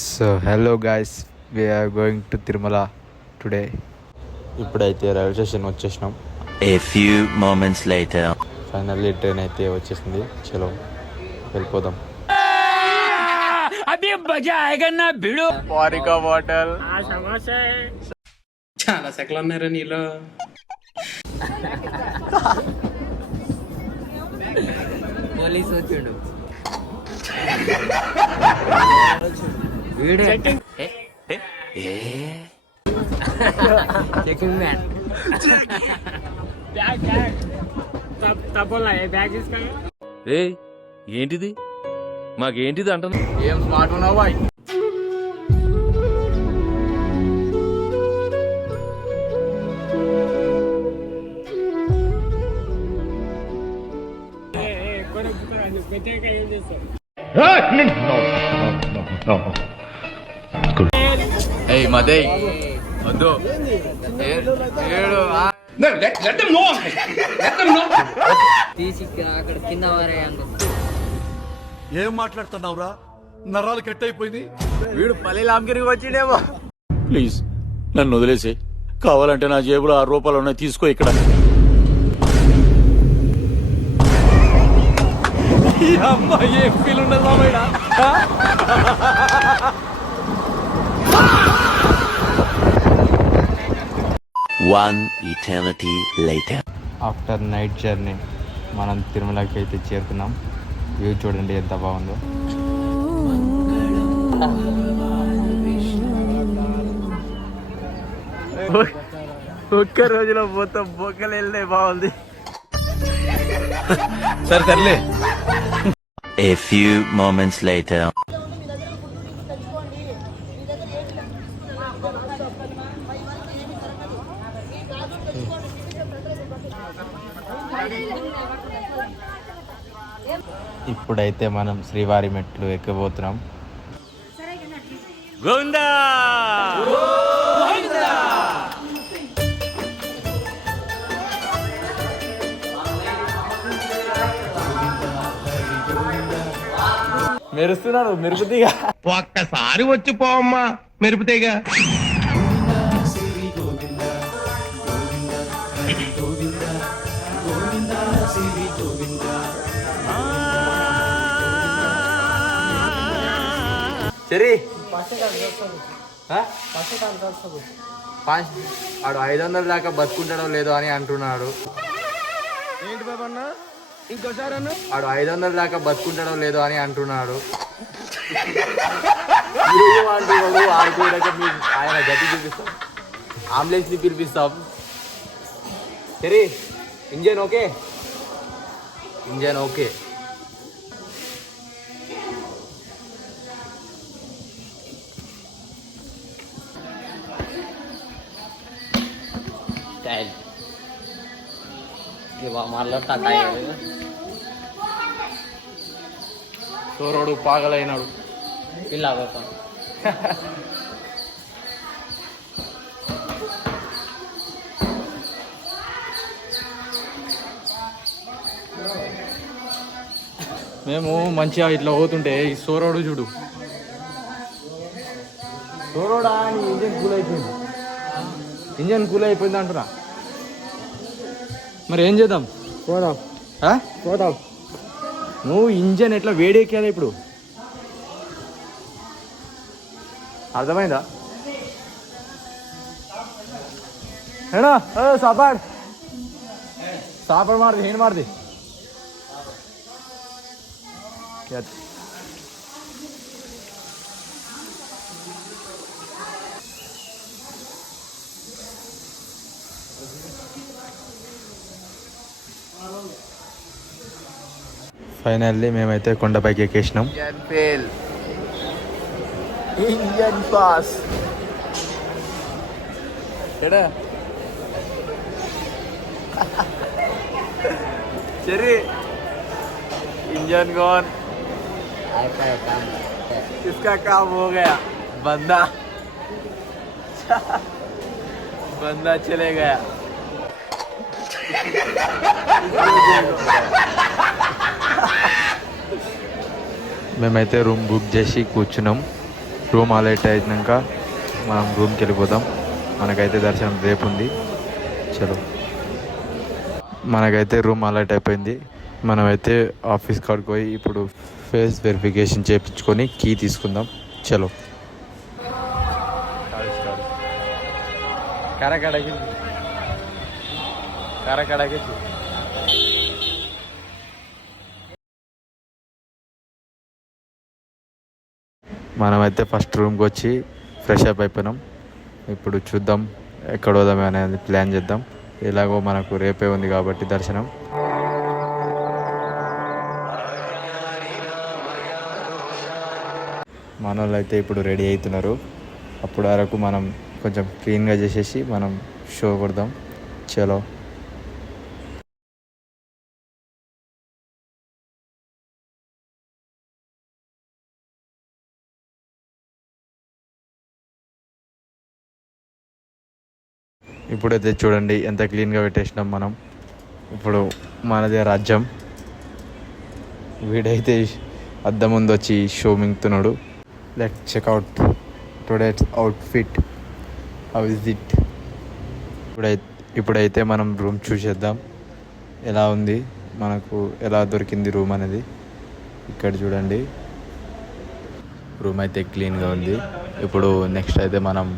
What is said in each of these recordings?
So hello guys, we're going to Tirumala today. ఇప్పుడైతే railway station వచ్చేసినాం. A few moments later. Finally train అయితే వచ్చేసింది. చలో వెళ్ళిపోదాం. పారికా బాటల్ చాలా సెకలు ఉన్నారా నీలో. పోలీసు వచ్చిండు వీడు చెకింగ్ మ్యాన్. ఏంటిది మాకేంటిది అంటున్నా. ఏం స్మార్ట్ ఉన్నావు బాయ్. ఏయ్ మదే వద్దు. తీసి అక్కడ కింద వారే ఏం మాట్లాడుతున్నావురా? నరాలు కట్ అయిపోయింది. వీడు పల్లె లాంగిరికి వచ్చిండేమో. ప్లీజ్ నన్ను వదిలేసి, కావాలంటే నా జేబులో 6 రూపాయలు ఉన్నాయి, తీసుకో. ఇక్కడ ఈ అమ్మాయి ఏం ఫీల్ ఉండదు మామయ్య. One eternity later. After night journey మనం తిరుమలకి అయితే చేరుకున్నాం. వ్యూ చూడండి ఎంత బాగుందో. ఒక్క రోజులో మొత్తం బొక్కలు వెళ్ళే బాగుంది. సరే సర్లే. A few moments later. ఇప్పుడైతే మనం శ్రీవారి మెట్లు ఎక్కబోతున్నాం. గోవిందా మెరుస్తున్నాడు మెరుగుతిగా. ఒక్కసారి వచ్చి పోమ్మా మెరుపుతేగా. సరే ఆడు 500 దాకా బతుకుంటాడో లేదో అని అంటున్నాడు. ఏంటి బాబా అన్న ఇంకోసారి అన్న. ఆడు 500 దాకా బతుకుంటాడో లేదో అని అంటున్నాడు. ఆయన గతి చూపిస్తాం, అంబులెన్స్ ని పిలిపిస్తాం. సరే ఇంజన్ ఓకే, ఇంజన్ ఓకే. సోరోడు పాగలైనాడు. పిల్ల మేము మంచిగా ఇట్లా పోతుంటే ఈ సోరోడు చూడు. సోరోడా అని ఇంజన్ కూల్ అయిపోయింది. ఇంజన్ కూల్ అయిపోయింది అంటున్నా. మరి ఏం చేద్దాం? పోదాం పోదాం. నువ్వు ఇంజన్ ఎట్లా వేడెక్కేదా ఇప్పుడు? అర్థమైందా? ఏనా సాపాడ్ సాపాడ్ మారది ఏం మారది. ఫైనల్లీ మేమైతే కొండపైకి ఎక్కేసినాం. इंजन पास चरी इंजन कौन इसका काम हो गया. बंदा बंदा चले गया. మేమైతే రూమ్ బుక్ చేసి కూర్చున్నాం. రూమ్ అలైట్ అయినాక మనం రూమ్కి వెళ్ళిపోతాం. మనకైతే దర్శనం రేపు ఉంది. చలో, మనకైతే రూమ్ అలైట్ అయిపోయింది. మనమైతే ఆఫీస్ కాడికి పోయి ఇప్పుడు ఫేస్ వెరిఫికేషన్ చేయించుకొని కీ తీసుకుందాం. చలో, మనమైతే ఫస్ట్ రూమ్కి వచ్చి ఫ్రెష్ అప్ అయిపోయినాం. ఇప్పుడు చూద్దాం ఎక్కడ పోదాం అనేది ప్లాన్ చేద్దాం. ఎలాగో మనకు రేపే ఉంది కాబట్టి దర్శనం. మన వాళ్ళు అయితే ఇప్పుడు రెడీ అవుతున్నారు. అప్పుడు వరకు మనం కొంచెం క్లీన్గా చేసేసి మనం షో కొడదాం. చలో, ఇప్పుడైతే చూడండి ఎంత క్లీన్గా పెట్టేసినాం మనం. ఇప్పుడు మనదే రాజ్యం. వీడైతే అద్దం ముందు వచ్చి షో మింగుతున్నాడు. Let check out today's outfit. How is it? ఇప్పుడైతే మనం రూమ్ చూసేద్దాం ఎలా ఉంది, మనకు ఎలా దొరికింది రూమ్ అనేది. ఇక్కడ చూడండి, రూమ్ అయితే క్లీన్గా ఉంది. ఇప్పుడు నెక్స్ట్ అయితే మనం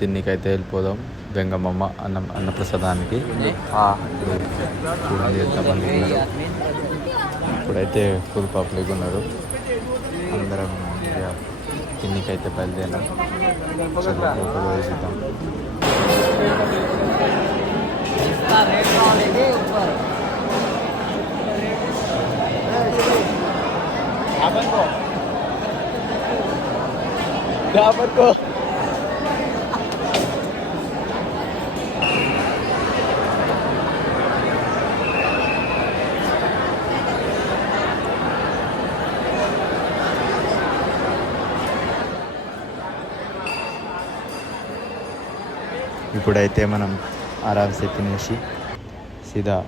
తిన్నికైతే వెళ్ళిపోదాం. వెంగమ్మ అన్నప్రసాదానికి. చూడండి ఎంతమంది ఉన్నారు. ఇప్పుడైతే ఫుల్ పబ్లిక్ ఉన్నారు. అందరం తిన్నికైతే బయలుదేరాం. వేసిద్దాం. ఇప్పుడైతే మనం ఆరామ్సే తినేసి సీదా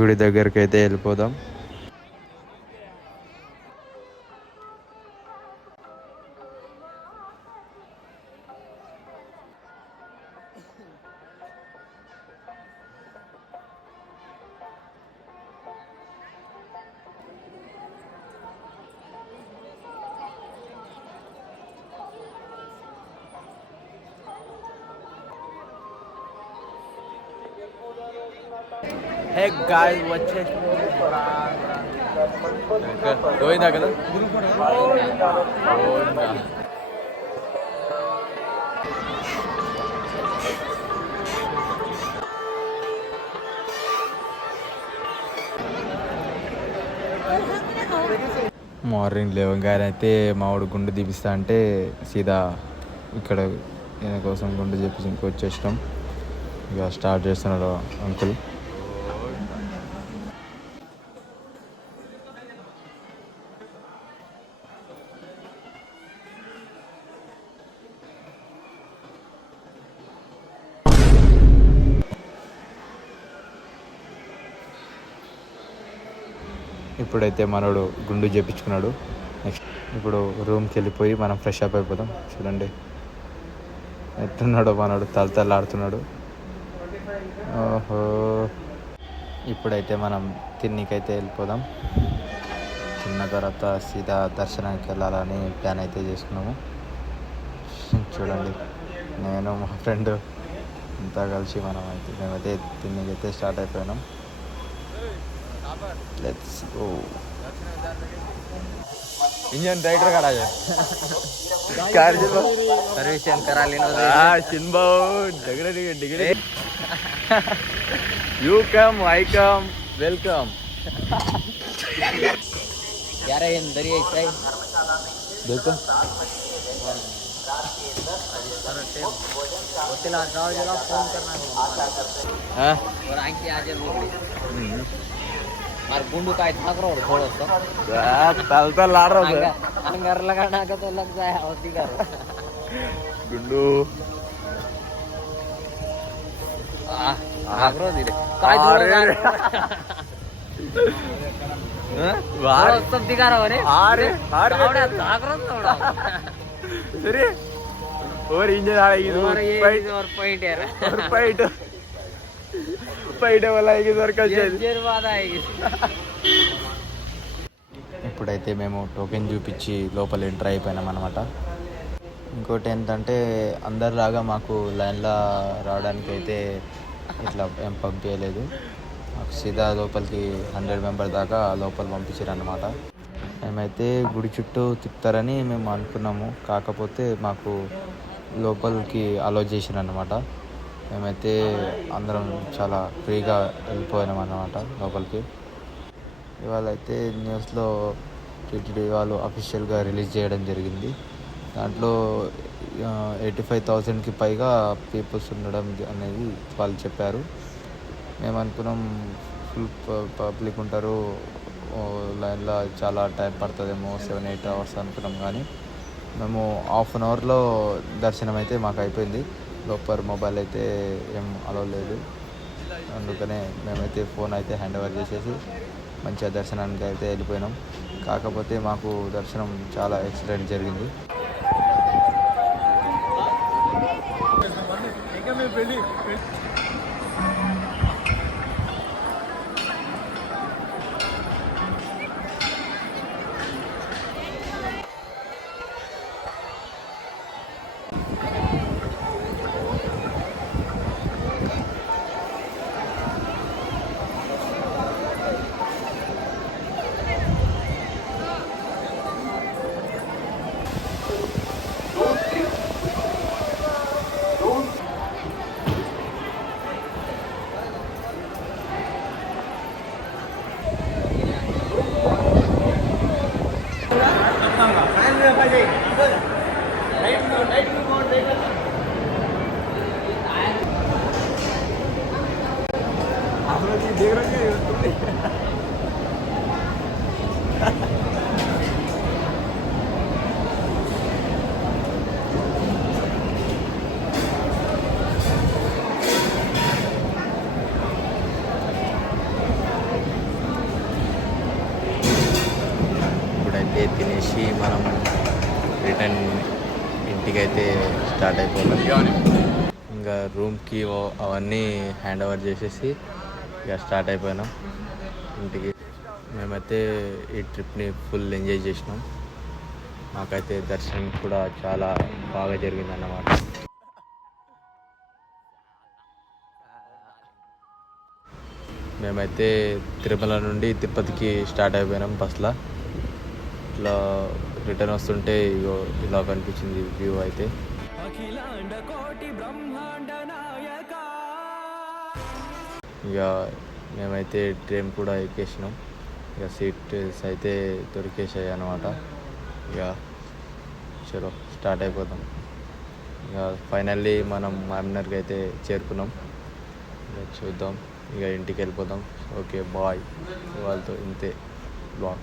గుడి దగ్గరికి అయితే వెళ్ళిపోదాం. హే గాయ్స్, వచ్చేసి పోయిందా కదా. మార్నింగ్ లేవగానే అయితే మావాడు గుండు తీపిస్తా అంటే సీదా ఇక్కడ ఈయన కోసం గుండు చేపించి ఇంక వచ్చేసినాం. ఇక స్టార్ట్ చేస్తున్నాడు అంకుల్. ఇప్పుడైతే మనోడు గుండు చేపించుకున్నాడు. నెక్స్ట్ ఇప్పుడు రూమ్కి వెళ్ళిపోయి మనం ఫ్రెష్ అప్ అయిపోదాం. చూడండి ఎట్టున్నాడో మనోడు, తలతల్లాడుతున్నాడు. ఓహో, ఇప్పుడైతే మనం తిన్నికైతే వెళ్ళిపోదాం. తిన్న తర్వాత సీదా దర్శనానికి వెళ్ళాలని ప్లాన్ అయితే చేసుకున్నాము. చూడండి, నేను మా ఫ్రెండ్ అంతా కలిసి మేమైతే తిన్నికైతే స్టార్ట్ అయిపోయినాం. Let's go. इंजन राइडर काढा सर्विसिंग करायला degree you come I come welcome. यार ये अंदर ही ऐसा है देखो होटल आ जाओ जरा फोन करना हाँ और आंकी आज मार गुंडू काय था करो थोड़ा सा चलता लाड़ रहा है अंगार लगाना का तो लग जाए होती करो गुंडू आगरो धीरे काय सब दिखा रहा हो रे अरे थोड़ा ताक रहा थोड़ा अरे और इंजन आ रही और ये और पॉइंट है और పైట వల్ల ये बात आएगी ఇప్పుడైతే మేము టోకెన్ చూపించి లోపల ఎంటర్ అయిపోయినాం అనమాట. ఇంకోటి ఏంటంటే అందరిలాగా మాకు లైన్లో రావడానికి అయితే ఇట్లా ఏం పంపించలేదు. మాకు సీదా లోపలికి 100 మెంబర్ దాకా లోపల పంపించారు అన్నమాట. మేమైతే గుడి చుట్టూ తిప్పుతారని మేము అనుకున్నాము, కాకపోతే మాకు లోపలికి అలో చేసారు అన్నమాట. మేమైతే అందరం చాలా ఫ్రీగా వెళ్ళిపోయినాం అన్నమాట లోపలికి. ఇవాళ అయితే న్యూస్లో టీటీడీ వాళ్ళు అఫీషియల్గా రిలీజ్ చేయడం జరిగింది. దాంట్లో 85,000కి పైగా పీపుల్స్ ఉండడం అనేది వాళ్ళు చెప్పారు. మేము అనుకున్నాం ఫుల్ పబ్లిక్ ఉంటారు, లైన్లో చాలా టైం పడుతుందేమో 7-8 అవర్స్ అనుకున్నాం. కానీ మేము హాఫ్ అన్ అవర్లో దర్శనం అయితే మాకు అయిపోయింది. లోపల మొబైల్ అయితే ఏం అలౌ లేదు. అందుకనే మేమైతే ఫోన్ అయితే హ్యాండ్ ఓవర్ చేసేసి మంచిగా దర్శనానికి అయితే వెళ్ళిపోయినాం. కాకపోతే మాకు దర్శనం చాలా ఎక్సలెంట్ జరిగింది. ఇప్పుడైతే తినేసి మనం రిటర్న్ ఇంటికైతే స్టార్ట్ అయిపోతాం. ఇంకా రూమ్కి అవన్నీ హ్యాండ్ ఓవర్ చేసేసి ఇక స్టార్ట్ అయిపోయినాం ఇంటికి. మేమైతే ఈ ట్రిప్ని ఫుల్ ఎంజాయ్ చేసినాం. మాకైతే దర్శనం కూడా చాలా బాగా జరిగిందన్నమాట. మేమైతే తిరుమల నుండి తిరుపతికి స్టార్ట్ అయిపోయినాం బస్లో. ఇట్లా రిటర్న్ వస్తుంటే ఇగో ఇలా కనిపించింది వ్యూ అయితే. ఇక మేమైతే ట్రైన్ కూడా ఎక్కేసినాం. ఇక సీట్స్ అయితే దొరికేసాయి అన్నమాట. ఇక చలో స్టార్ట్ అయిపోతాం. ఇక ఫైనల్లీ మనం మామ్నర్కి అయితే చేరుకున్నాం. ఇక చూద్దాం, ఇక ఇంటికి వెళ్ళిపోతాం. Okay bye. వాళ్ళతో ఇంతే బ్లాగ్.